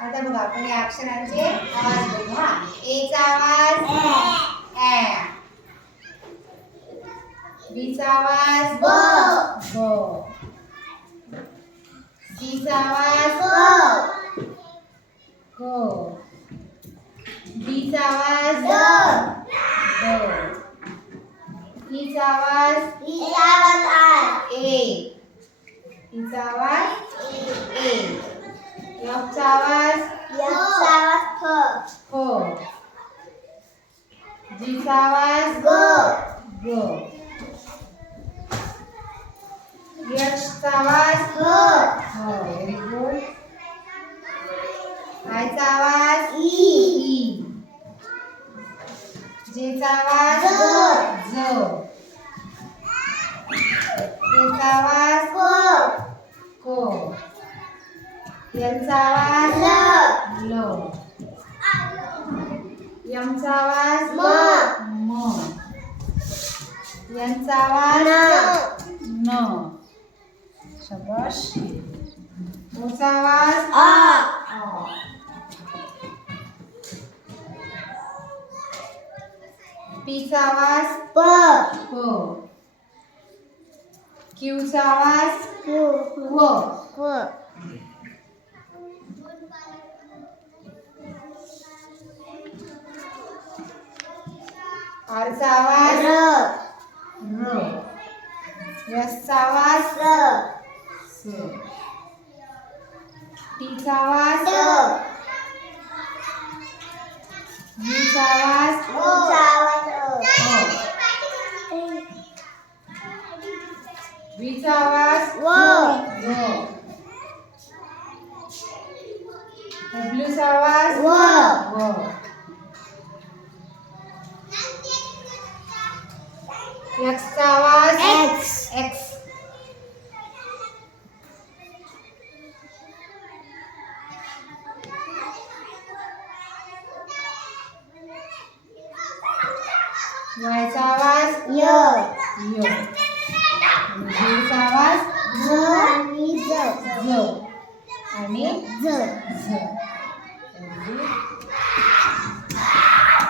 आता बघा आपण या अक्षरांचे आवाज बघू हा. एचा आवाज ऍ बीचा आवाज ब. ब. सीचा आवाज क डीचा आवाज यफचा आवाज? फ. जीचा आवाज? ग. यशचा आवाज? हो व्हेरी गुड आयचा आवाज? ई. जेचा आवाज? ज. केचा आवाज? यांचा आवाज ल यमचा आवाज म यांचा आवाज न शबाश ओचा आवाज आ. पीचा आवाज प क्यूचा आवाज व आरचा आवाज. र. यसचा आवाज. स. टीचा आवाज. यूचा आवाज. वीचा आवाज. व. डब्ल्यूचा आवाज. व. Next was X. X. Y was Y. Y. Z was Z. Z. आणि Z. Z.